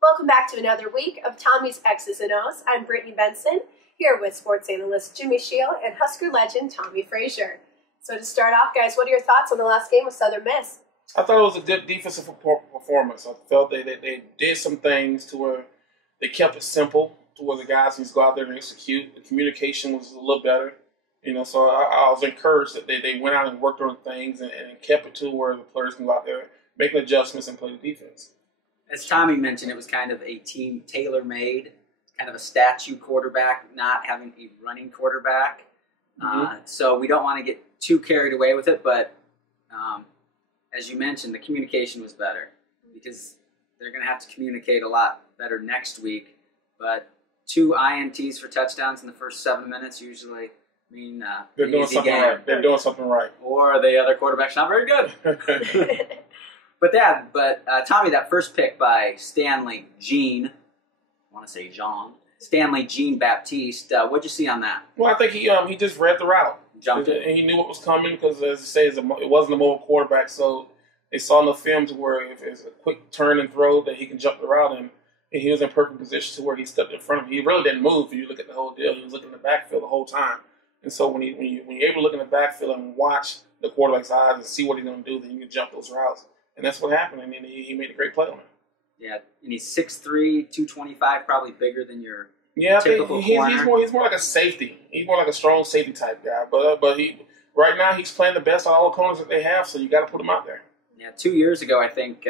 Welcome back to another week of Tommie's X's and O's. I'm Brittany Benson, here with sports analyst Jimmy Shield and Husker legend Tommie Frazier. So to start off, guys, what are your thoughts on the last game with Southern Miss? I thought it was a good defensive performance. I felt they did some things to where they kept it simple, to where the guys need to go out there and execute. The communication was a little better. So I was encouraged that they went out and worked on things and kept it to where the players can go out there, making adjustments and play the defense. As Tommie mentioned, it was kind of a team tailor-made, kind of a statue quarterback, not having a running quarterback. So we don't want to get too carried away with it, but as you mentioned, the communication was better because they're going to have to communicate a lot better next week. But 2 INTs for touchdowns in the first 7 minutes usually mean they're doing something right. They're doing something right. Or the other quarterback's not very good. But Tommie, that first pick by Stanley Jean Baptiste, what'd you see on that? Well, I think he just read the route. Jumped it. And he knew what was coming because, as you say, it wasn't a mobile quarterback, so they saw in the film to where if it's a quick turn and throw that he can jump the route in, and he was in perfect position to where he stepped in front of him. He really didn't move if you look at the whole deal. He was looking in the backfield the whole time. And so when you're able to look in the backfield and watch the quarterback's eyes and see what he's going to do, then you can jump those routes. And that's what happened, and then he made a great play on it. Yeah, and he's 6'3", 225, probably bigger than your typical corner. He's more like a safety. He's more like a strong safety type guy. But right now he's playing the best of all the corners that they have, so you got to put him out there. Yeah, 2 years ago, I think,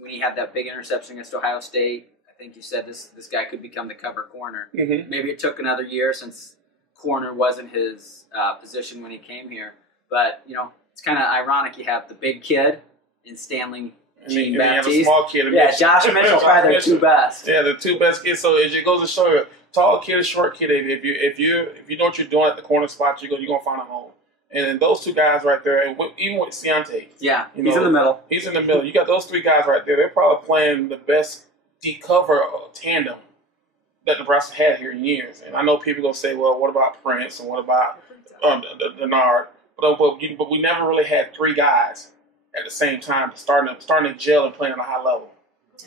when he had that big interception against Ohio State, I think you said this guy could become the cover corner. Mm-hmm. Maybe it took another year since corner wasn't his position when he came here. But, it's kind of ironic you have the big kid in Stanley Jean Baptiste. And you have a small kid. Yeah, Josh Mitchell, probably their 2 best. Yeah, the 2 best kids. So it goes to show you, tall kid, a short kid. If you know what you're doing at the corner spot, you're gonna find a home. And those 2 guys right there, and even with Ciante, he's in the middle. He's in the middle. You got those 3 guys right there. They're probably playing the best deep cover tandem that Nebraska had here in years. And I know people gonna say, well, what about Prince and what about Denard? But we never really had 3 guys at the same time starting to gel and playing at a high level.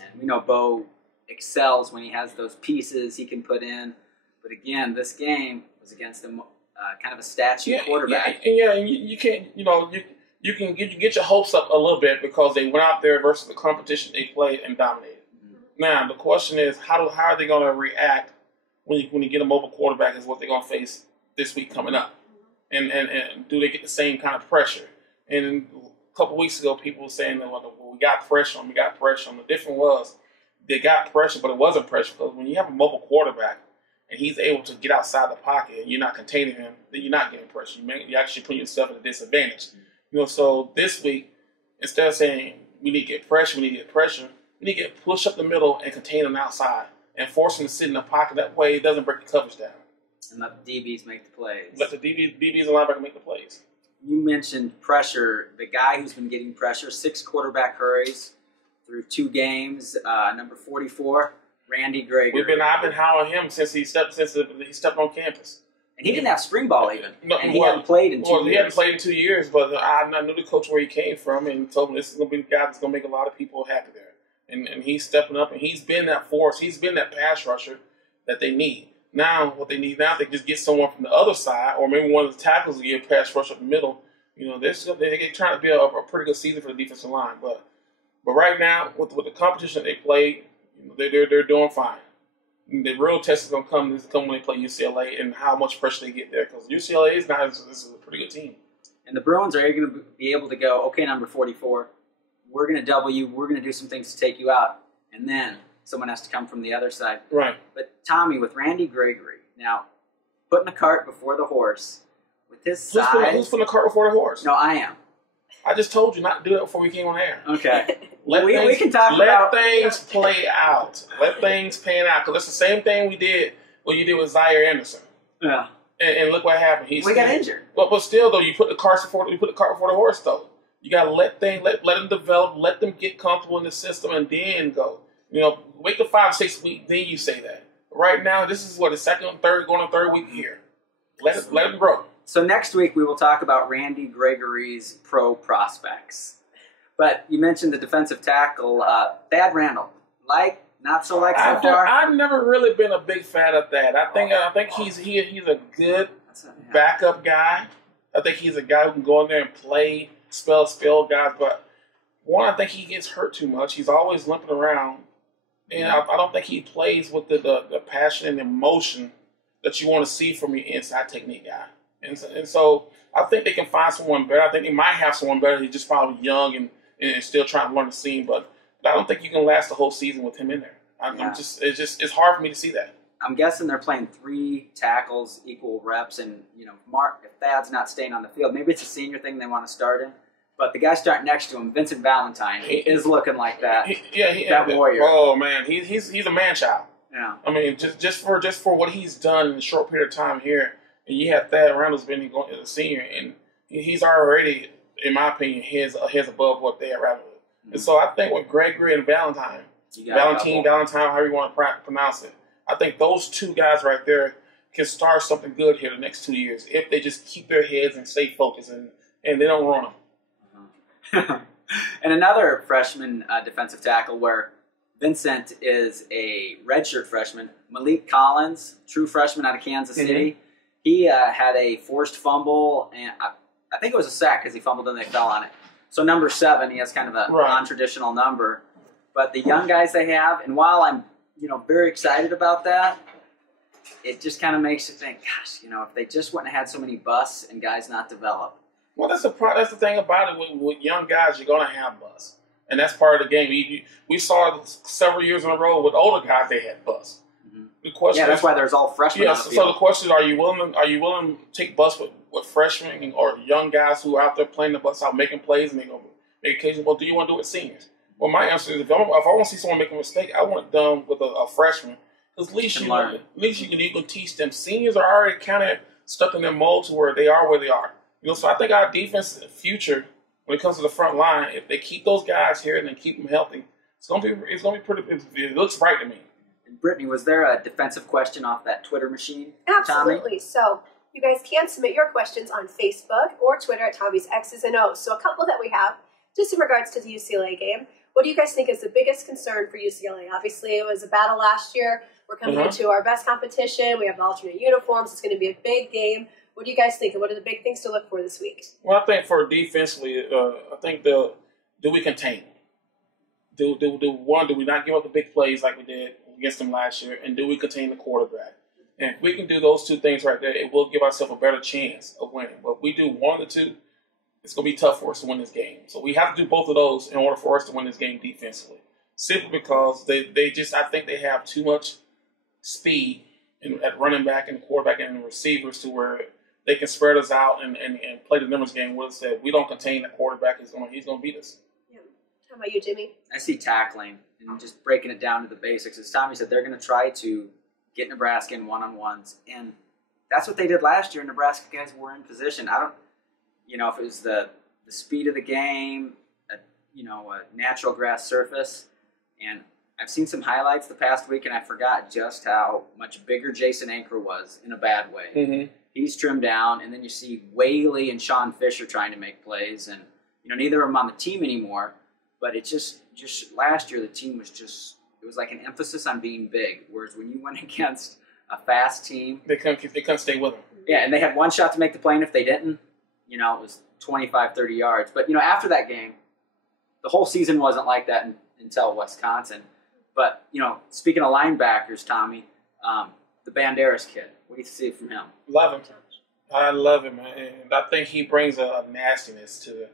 And we know Bo excels when he has those pieces he can put in. But again, this game was against a kind of a statue quarterback. And you can't, you can get your hopes up a little bit because they went out there versus the competition they played and dominated. Mm-hmm. Now the question is, how are they going to react when you get a mobile quarterback? Is what they're going to face this week coming up, and do they get the same kind of pressure? And a couple weeks ago, people were saying that we got pressure on. The difference was they got pressure, but it wasn't pressure because when you have a mobile quarterback and he's able to get outside the pocket and you're not containing him, then you're not getting pressure. You actually put yourself at a disadvantage. So this week, instead of saying we need to get pressure, we need to get push up the middle and contain him outside and force him to sit in the pocket. That way, it doesn't break the coverage down. And let the DBs make the plays. Let the DBs and linebacker make the plays. You mentioned pressure. The guy who's been getting pressure, 6 quarterback hurries through 2 games. Number 44, Randy Gregory. I've been hollering him since he stepped on campus. And he didn't have spring ball even. He hadn't played in 2 years. He hadn't played in 2 years, but I knew the coach where he came from and told him this is going to be the guy that's going to make a lot of people happy there. And he's stepping up, and he's been that force. He's been that pass rusher that they need. Now, what they need now, they just get someone from the other side, or maybe one of the tackles to get a pass rush up the middle. They're trying to be a pretty good season for the defensive line. But right now, with the competition they played, they're doing fine. And the real test is going to come when they play UCLA and how much pressure they get there, because UCLA is a pretty good team. And the Bruins are going to be able to go, okay, number 44, we're going to double you, we're going to do some things to take you out, and then someone has to come from the other side. Right. But Tommie, with Randy Gregory, now putting the cart before the horse, his size. Who's putting the cart before the horse? No, I am. I just told you not to do that before we came on air. Okay. We can talk about... Let things play out. Let things pan out. Because it's the same thing you did with Zaire Anderson. Yeah. And look what happened. We got injured. But still, though, you put the cart before the horse, though. You got to let them develop, let them get comfortable in the system, and then go. Wait till 5 or 6 weeks, then you say that. Right now, this is the second and third, going to third week here. Let it grow. So next week we will talk about Randy Gregory's pro prospects. But you mentioned the defensive tackle, Thad Randall. Not so so far. I've never really been a big fan of that. I think he's a good backup guy. I think he's a guy who can go in there and play, spell guys. But one, I think he gets hurt too much. He's always limping around. And I don't think he plays with the passion and emotion that you want to see from your inside technique guy. And so I think they can find someone better. I think they might have someone better. He's just probably young and still trying to learn the scene. But I don't think you can last the whole season with him in there. It's hard for me to see that. I'm guessing they're playing 3 tackles, equal reps, and if Thad's not staying on the field, maybe it's a senior thing they want to start in. But the guy starting next to him, Vincent Valentine, is looking like that. That warrior. Oh man, he's a man child. Yeah. I mean, just for what he's done in a short period of time here, and you have Thad Randall's been going as a senior, and he's already, in my opinion, heads above what they are rather. And so I think with Gregory and Valentine, however you want to pronounce it, I think those 2 guys right there can start something good here the next 2 years if they just keep their heads and stay focused and they don't run them. And another freshman defensive tackle where Vincent is a redshirt freshman, Malik Collins, true freshman out of Kansas City. He had a forced fumble, and I think it was a sack because he fumbled and they fell on it. So number 7, he has kind of a non-traditional number. But the young guys they have, and while I'm very excited about that, it just kind of makes you think, gosh, if they just wouldn't have had so many busts and guys not develop. Well, that's the thing about it. With young guys, you're going to have busts. And that's part of the game. We saw several years in a row with older guys, they had busts. Mm-hmm. The question that's why there's all freshmen on the field. So the question is, are you willing to take busts with freshmen or young guys who are out there playing the busts out, making plays, and they're going to make occasions? Well, do you want to do it with seniors? Well, my answer is, if I want to see someone make a mistake, I want it done with a freshman. Because at least you can teach them. Seniors are already kind of stuck in their mold to where they are. So I think our defense in the future, when it comes to the front line, if they keep those guys here and then keep them healthy, it's gonna be pretty. It looks bright to me. And Brittany, was there a defensive question off that Twitter machine? Absolutely. Tommie? So you guys can submit your questions on Facebook or Twitter at Tommie's X's and O's. So a couple that we have, just in regards to the UCLA game. What do you guys think is the biggest concern for UCLA? Obviously, it was a battle last year. We're coming into our best competition. We have alternate uniforms. It's going to be a big game. What do you guys think? And what are the big things to look for this week? Well, I think for defensively, I think do we contain? Do we not give up the big plays like we did against them last year? And do we contain the quarterback? And if we can do those 2 things right there, it will give ourselves a better chance of winning. But if we do one of the 2, it's going to be tough for us to win this game. So we have to do both of those in order for us to win this game defensively. Simply because I think they have too much speed at running back and quarterback and the receivers to where they can spread us out and play the numbers game with us. That we don't contain the quarterback, he's going to beat us. Yeah. How about you, Jimmy? I see tackling and just breaking it down to the basics. As Tommie said, they're going to try to get Nebraska in one-on-ones. And that's what they did last year. Nebraska guys were in position. I don't, if it was the speed of the game, a natural grass surface. And I've seen some highlights the past week, and I forgot just how much bigger Jason Anker was in a bad way. Mm-hmm. He's trimmed down, and then you see Whaley and Sean Fisher trying to make plays. And, neither of them on the team anymore. But it just last year, the team was it was like an emphasis on being big. Whereas when you went against a fast team, they couldn't stay with them. Yeah, and they had one shot to make the play, and if they didn't, it was 25, 30 yards. But, after that game, the whole season wasn't like that until Wisconsin. But, speaking of linebackers, Tommie, the Banderas kid, what do you see from him? Love him. I love him, man. And I think he brings a nastiness to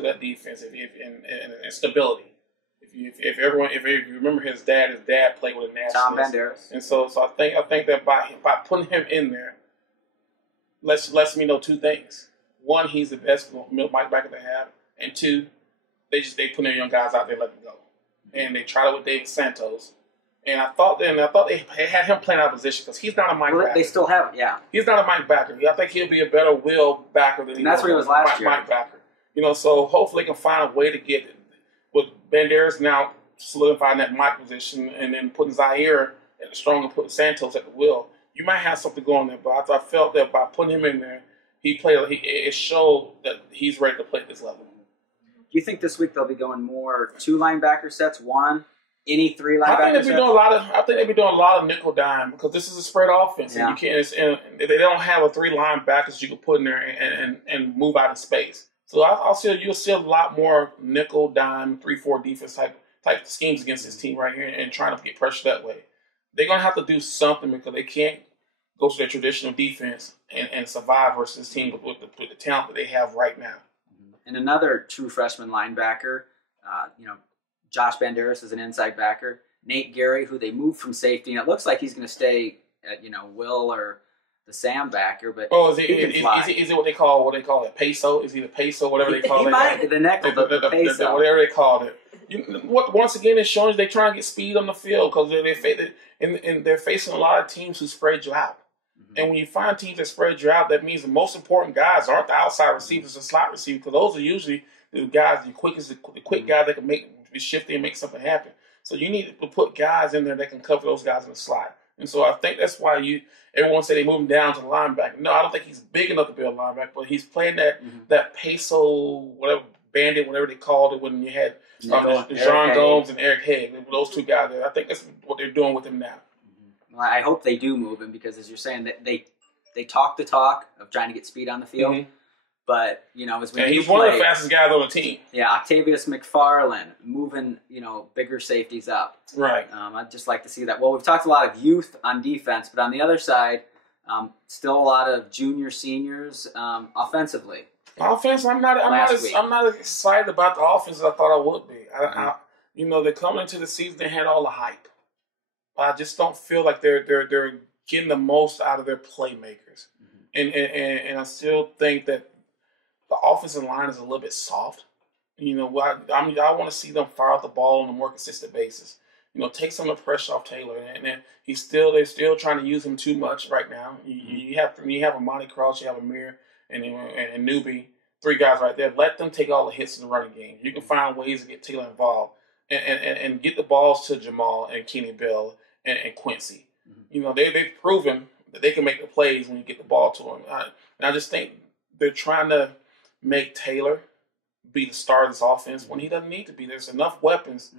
that defense and stability. If you remember his dad played with a nastiness. Tom Banderas. And so I think that by putting him in there, lets me know two things. One, he's the best middle linebacker they have, and two, they put their young guys out there, let them go, and they tried it with David Santos. And I thought they had him playing out of position because he's not a Mike backer. They still have him, yeah. He's not a Mike backer. I think he'll be a better will backer than that's what he was last year. Mike backer. So hopefully they can find a way to get it. With Banderas now solidifying that Mike position and then putting Zaire at the strong and putting Santos at the will, you might have something going there. But I felt that by putting him in there, it showed that he's ready to play at this level. Do you think this week they'll be going more 2 linebacker sets, 1? Any 3 linebacker I think sets? I think they'll be doing a lot of nickel dime because this is a spread offense, and you can't. And they don't have a 3 linebackers you can put in there and move out of space. So you'll see a lot more nickel dime 3-4 defense type schemes against this team right here, and trying to get pressure that way. They're gonna have to do something because they can't go to their traditional defense and survive versus this team with the talent that they have right now. And another true freshman linebacker, Josh Banderas is an inside backer. Nate Gary, who they moved from safety, and it looks like he's going to stay at Will or the Sam backer. But is it what they call it? Peso? Is he the peso? Whatever they call it. He might the nickel, the peso, whatever they called it. Once again, it's showing they trying to get speed on the field because they're facing a lot of teams who spread you out. And when you find teams that spread you out, that means the most important guys aren't the outside receivers or slot receivers, because those are usually the guys, the quick guys that can be shifty and make something happen. So you need to put guys in there that can cover those guys in the slot. And so I think that's why everyone say they move him down to linebacker. No, I don't think he's big enough to be a linebacker, but he's playing that peso, whatever, bandit, whatever they called it when you had Jean Gomes and Eric Haig. Those 2 guys there. I think that's what they're doing with him now. Well, I hope they do move him because, as you're saying, that they talk the talk of trying to get speed on the field. But, as when he's one of the fastest guys on the team. Yeah, Octavius McFarland moving, bigger safeties up. Right. I'd just like to see that. Well, we've talked a lot of youth on defense, but on the other side, still a lot of junior, seniors offensively. Offense, I'm not excited about the offense as I thought I would be. They're coming into the season, they had all the hype. But I just don't feel like they're getting the most out of their playmakers. And I still think that the offensive line is a little bit soft. I want to see them fire out the ball on a more consistent basis. Take some of the pressure off Taylor. And then they're still trying to use him too much right now. You have a Monty Crouch, you have Amir, and Newbie, 3 guys right there. Let them take all the hits in the running game. You can find ways to get Taylor involved and get the balls to Jamal and Kenny Bell and Quincy. They've proven that they can make the plays when you get the ball to them. And I just think they're trying to make Taylor be the star of this offense when he doesn't need to be. There's enough weapons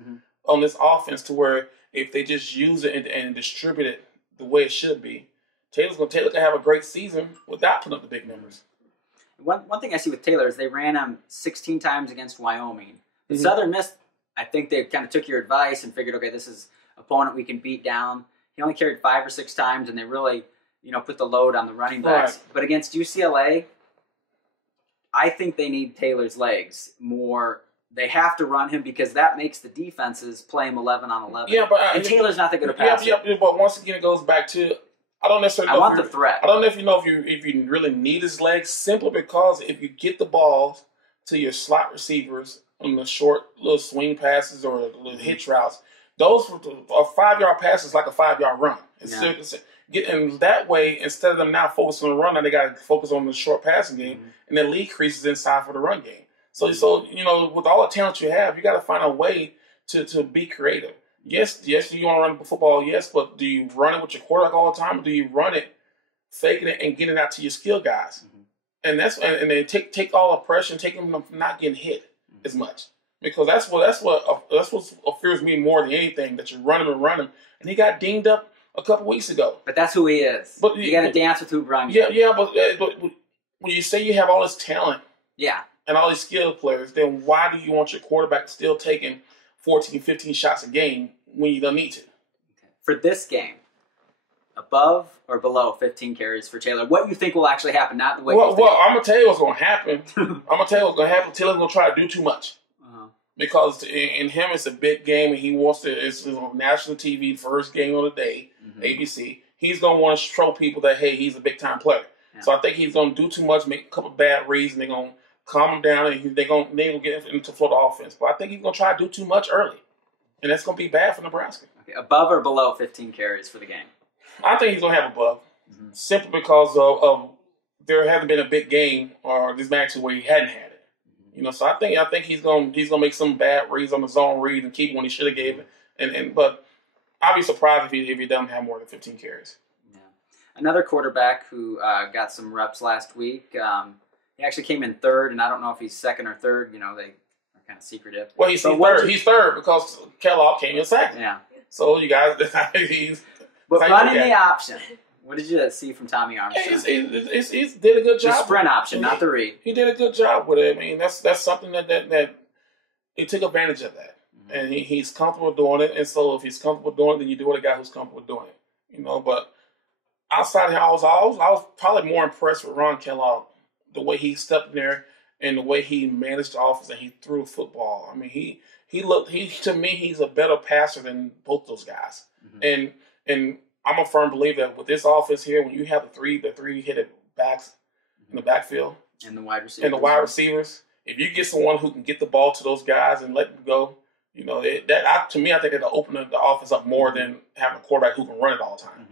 on this offense to where if they just use it and distribute it the way it should be, Taylor can have a great season without putting up the big numbers. One thing I see with Taylor is they ran him 16 times against Wyoming. Southern Miss, I think they kind of took your advice and figured, okay, this is opponent we can beat down. He only carried 5 or 6 times, and they really, put the load on the running backs. Right. But against UCLA, I think they need Taylor's legs more. They have to run him because that makes the defenses play him 11 on 11. Yeah, but Taylor's not that good a passer. Yeah, but once again, it goes back to I don't necessarily. I want the threat. I don't know if you really need his legs, simply because if you get the balls to your slot receivers on the short little swing passes or little hitch routes, those are 5-yard passes like a 5-yard run. And that way, instead of them now focusing on the run, now they got to focus on the short passing game, and the lead creases inside for the run game. So with all the talent you have, you got to find a way to be creative. Yes, you want to run the football, yes, but do you run it with your quarterback all the time, or do you run it, faking it, and getting it out to your skill guys? And and then take all the pressure and take them from not getting hit as much, because that's what fears me more than anything, that you run him, and he got dinged up a couple weeks ago. But that's who he is. But you got to dance with who brung you. Yeah, but when you say you have all this talent, and all these skilled players, then why do you want your quarterback still taking 14, 15 shots a game when you don't need to? For this game, above or below 15 carries for Taylor, what do you think will actually happen? Not the way I'm going to tell you what's going to happen. Taylor's going to try to do too much. Because in him, it's a big game, and he wants to. It's on national TV, first game of the day, ABC. He's going to want to show people that, hey, he's a big time player. Yeah. So I think he's going to do too much, make a couple bad reads, and they're going to calm him down, and they're going to get into Florida offense. But I think he's going to try to do too much early, and that's going to be bad for Nebraska. Okay. Above or below 15 carries for the game? I think he's going to have above, simply because of there hasn't been a big game or this match where he hadn't had it. You know, so I think he's going to make some bad reads on the zone reads and keep when he should have gave it. But I'd be surprised if he doesn't have more than 15 carries. Yeah. Another quarterback who got some reps last week. He actually came in third, and I don't know if he's second or third. You know, they are kind of secretive. Well, he's third. He's third because Kellogg came in second. Yeah. So you guys, he's. But running the option. What did you see from Tommie Armstrong? He did a good job. The sprint option, not the read. He did a good job with it. I mean, that's something that he took advantage of that, and he's comfortable doing it. And so if he's comfortable doing it, then you do it a guy who's comfortable doing it. You know, but outside of him, I was probably more impressed with Ron Kellogg, the way he stepped in there and the way he managed the offense and he threw the football. I mean, to me he's a better passer than both those guys. And I'm a firm believer that with this offense here, when you have the three headed backs in the backfield and the wide receivers, if you get someone who can get the ball to those guys and let them go, you know, to me, I think it'll open the offense up more than having a quarterback who can run it all the time.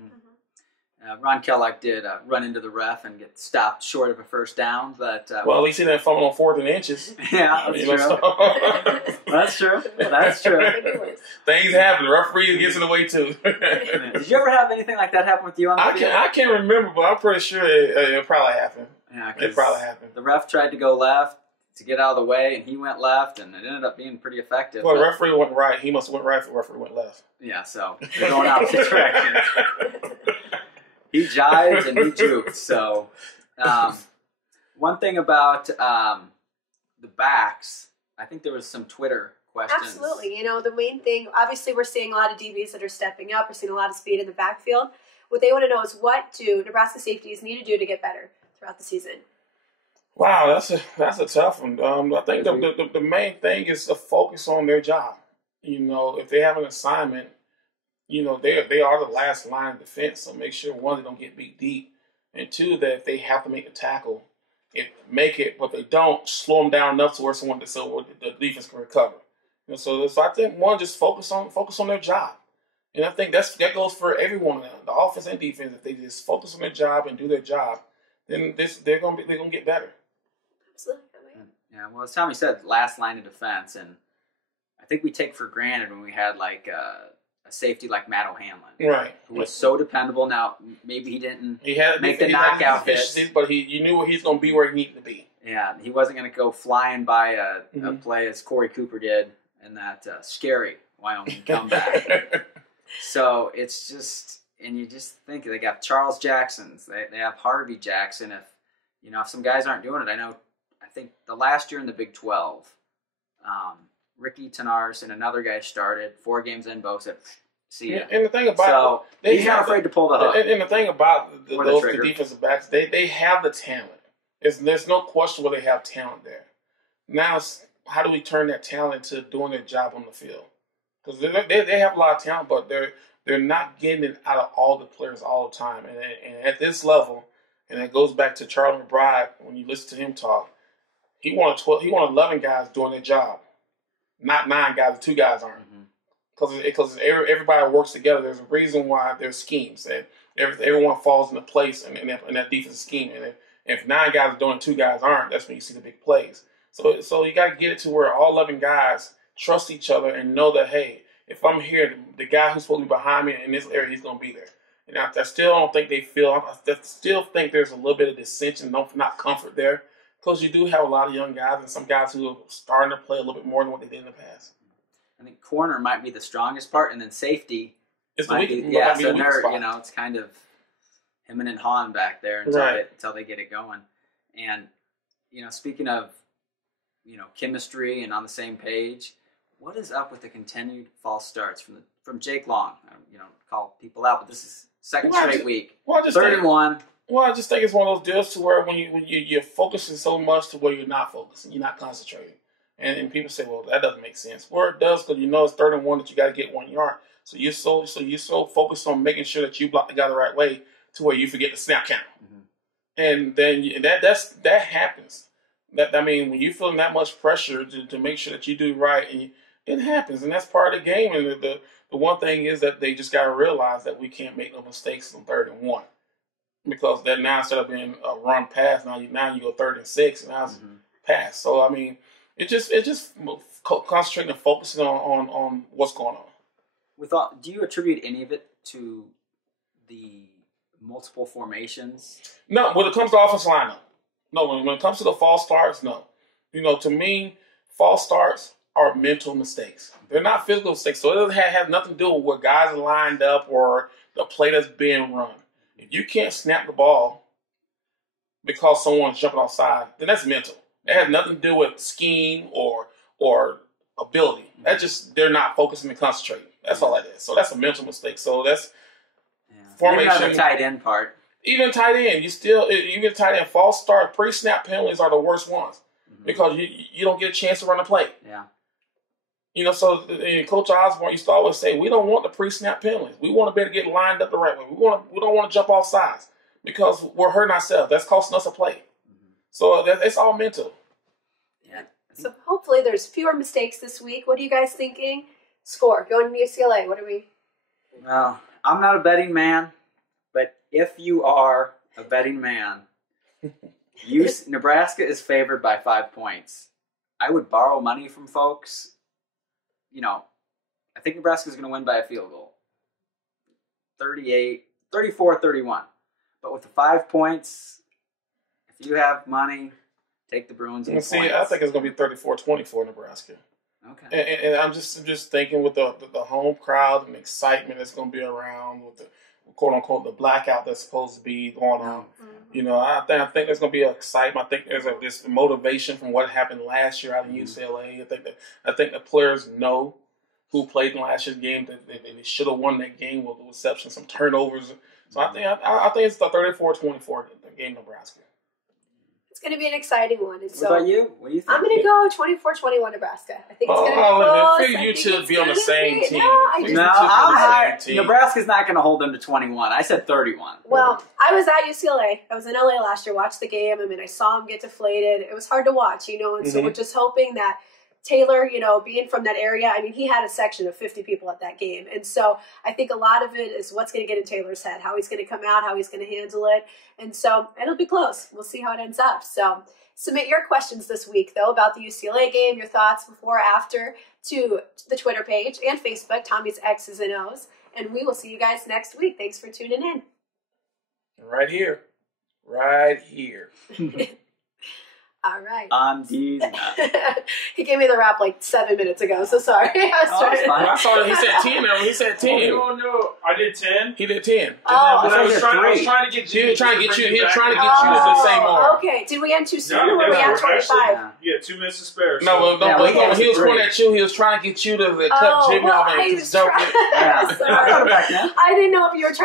Ron Kellogg did run into the ref and get stopped short of a first down, but well, at least he didn't fumble on 4th and inches. Yeah, that's true. That's true. That's true. Things happen. The referee gets in the way too. Did you ever have anything like that happen with you on the field? I can't remember, but I'm pretty sure it probably happened. Yeah, it probably happened. The ref tried to go left to get out of the way, and he went left, and it ended up being pretty effective. Well, the referee went right. He must have went right if the referee went left. Yeah, so they're going opposite directions. He jives and he jukes. So, one thing about the backs, I think there was some Twitter questions. Absolutely. You know, the main thing, obviously we're seeing a lot of DBs that are stepping up. We're seeing a lot of speed in the backfield. What they want to know is, what do Nebraska safeties need to do to get better throughout the season? Wow, that's a tough one. I think the main thing is to focus on their job. You know, if they have an assignment, you know, they are the last line of defense, so make sure, one, they don't get beat deep, and two, that if they have to make a tackle, make it, but they don't slow them down enough to where the defense can recover. You know, so I think, one, just focus on their job, and I think that goes for everyone, the offense and defense. If they just focus on their job and do their job, then they're gonna get better. Absolutely. Yeah, well, as Tommie said, last line of defense, and I think we take for granted when we had like a safety like Matt O'Hanlon, right, who was so dependable. Now, maybe he didn't make the knockout hits, but you knew he's going to be where he needed to be. Yeah, he wasn't going to go flying by a play as Corey Cooper did in that scary Wyoming comeback. So it's just, and you just think they got Charles Jacksons, they have Harvey Jackson. If some guys aren't doing it, I think the last year in the Big 12. Ricky Tenars and another guy started 4 games in. Bo said, "See ya." And the thing about he's not afraid to pull the hook. And the thing about the defensive backs, they have the talent. There's no question where they have talent there. Now, how do we turn that talent into doing their job on the field? Because they have a lot of talent, but they're not getting it out of all the players all the time. And at this level, and it goes back to Charlie McBride when you listen to him talk. He wanted 11 guys doing their job. Not 9 guys, 2 guys aren't. Because everybody works together. There's a reason why there's schemes. And everyone falls into place in that defensive scheme. And if 9 guys are doing it, 2 guys aren't, that's when you see the big plays. So you got to get it to where all 11 guys trust each other and know that, hey, if I'm here, the guy who's supposed to be behind me in this area, he's going to be there. And I still don't think I still think there's a little bit of dissension, not comfort there. Because you do have a lot of young guys and some guys who are starting to play a little bit more than what they did in the past. I think corner might be the strongest part, and then safety it's the weakest. It's kind of him and Hahn back there until they get it going. And speaking of chemistry and on the same page, what is up with the continued false starts from Jake Long? Call people out, but this is second straight week. 3rd and 1. Well, I just think it's one of those deals to where when you're focusing so much to where you're not focusing, you're not concentrating. And people say, well, that doesn't make sense. Well, it does, because it's 3rd and 1 that you got to get 1 yard. So you're so focused on making sure that you block the guy the right way to where you forget the snap count. And then that happens. I mean, when you're feeling that much pressure to make sure that you do right, and it happens, and that's part of the game. And the one thing is that they just got to realize that we can't make no mistakes on 3rd and 1, because that now instead of being a run pass, now you go 3rd and 6, and now it's pass. So I mean, it just concentrating and focusing on what's going on. Do you attribute any of it to the multiple formations? No, when it comes to offensive lineup. No, when it comes to the false starts, no. To me, false starts are mental mistakes. They're not physical mistakes, so it doesn't have nothing to do with where guys are lined up or the play that's being run. If you can't snap the ball because someone's jumping offside, then that's mental. It has nothing to do with scheme or ability. That's just they're not focusing and concentrating. That's all that is. So that's a mental mistake. So that's formation. Even the tight end part. Even tight end, even tight end false start, pre-snap penalties are the worst ones because you don't get a chance to run a play. Yeah. So Coach Osborne used to always say, we don't want the pre-snap penalties. We want to be able to get lined up the right way. We don't want to jump off sides because we're hurting ourselves. That's costing us a play. So it's all mental. Yeah. So hopefully there's fewer mistakes this week. What are you guys thinking? Score going to UCLA. What are we? Well, I'm not a betting man, but if you are a betting man, Nebraska is favored by 5 points. I would borrow money from folks. I think Nebraska is going to win by a field goal. 34-31. But with the 5 points, if you have money, take the Bruins and I think it's going to be 34-24 Nebraska. Okay. And I'm just thinking with the home crowd and the excitement that's going to be around with the quote-unquote the blackout that's supposed to be going on. I think there's going to be excitement. I think there's this motivation from what happened last year out in UCLA. I think the players know who played in last year's game that they should have won that game with the reception, some turnovers. So I think it's the 34-24 game Nebraska. It's going to be an exciting one. And what about you? What do you think? I'm going to go 24-21 Nebraska. I think it's going to be close. I figure you two be on the same team. Nebraska's not going to hold them to 21. I said 31. Well, I was at UCLA. I was in LA last year, watched the game. I mean, I saw them get deflated. It was hard to watch, and so we're just hoping that Taylor, being from that area, I mean, he had a section of 50 people at that game. And so I think a lot of it is what's going to get in Taylor's head, how he's going to come out, how he's going to handle it. And so it'll be close. We'll see how it ends up. So submit your questions this week, though, about the UCLA game, your thoughts before or after, to the Twitter page and Facebook, Tommie's X's and O's. And we will see you guys next week. Thanks for tuning in. Right here. Right here. All right. He gave me the rap like 7 minutes ago, so sorry. I saw that he said 10. He said 10. No. I did 10. He did 10. I was trying to get you. He was trying to get you to say more. Okay. Did we end too soon or were we at 25? Yeah, 2 minutes to spare. No, he was pointing at you. He was trying to get you to cut Jimmy off and jump it. I didn't know if you were trying